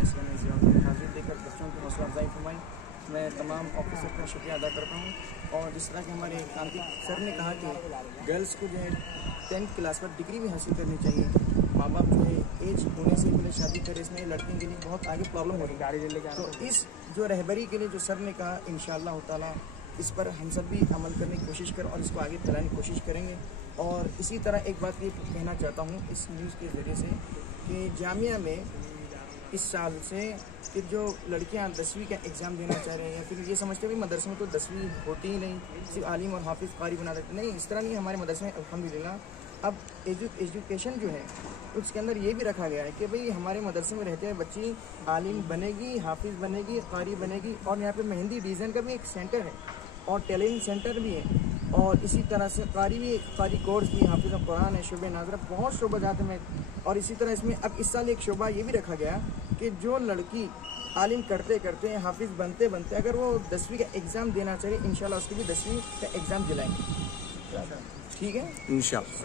हाजिर देकर बच्चों की हौसला अफजाई फरमाई। मैं तमाम ऑफिसर का शुक्रिया अदा करता हूँ। और जिस तरह के हमारे कांति सर ने कहा कि गर्ल्स को जो है 10th क्लास पर डिग्री भी हासिल करनी चाहिए। माँ बाप जो है एज होने से पहले शादी करे, इसमें लड़कियों के लिए बहुत आगे प्रॉब्लम हो रही है। तो इस जो रहबरी के लिए जो सर ने कहा, इंशाअल्लाह ताला इस पर हम सब भी अमल करने की कोशिश करें और इसको आगे फैलाने की कोशिश करेंगे। और इसी तरह एक बात ये कहना चाहता हूँ इस न्यूज़ के ज़रिए से कि जामिया में इस साल से कि जो लड़कियां 10वीं का एग्ज़ाम देना चाह रहे हैं या फिर ये समझते हैं भाई मदरसे में तो 10वीं होती ही नहीं, सिर्फ आलिम और हाफिज़ कारी बना देते नहीं, इस तरह नहीं। हमारे मदरसे में अल्हम्दुलिल्लाह अब एजुकेशन जो है उसके अंदर ये भी रखा गया है कि भाई हमारे मदरसे में रहते हैं बच्ची आलिम बनेगी, हाफिज़ बनेगी, कारी बनेगी। और यहाँ पे मेहंदी डिज़ाइन का भी एक सेंटर है और टैलेंट सेंटर भी है। और इसी तरह से कारी भी, कारी कोर्स भी, हाफिज़ कुरान है, शुबे नाज़रा, बहुत शोबा जाते में। और इसी तरह इसमें अब इस साल एक शोबा ये भी रखा गया कि जो लड़की आलिम करते करते हाफिज़ बनते बनते अगर वो 10वीं का एग्ज़ाम देना चाहिए, इंशाल्लाह उसकी भी 10वीं का एग्ज़ाम दिलाएंगे। ठीक है, इंशाल्लाह।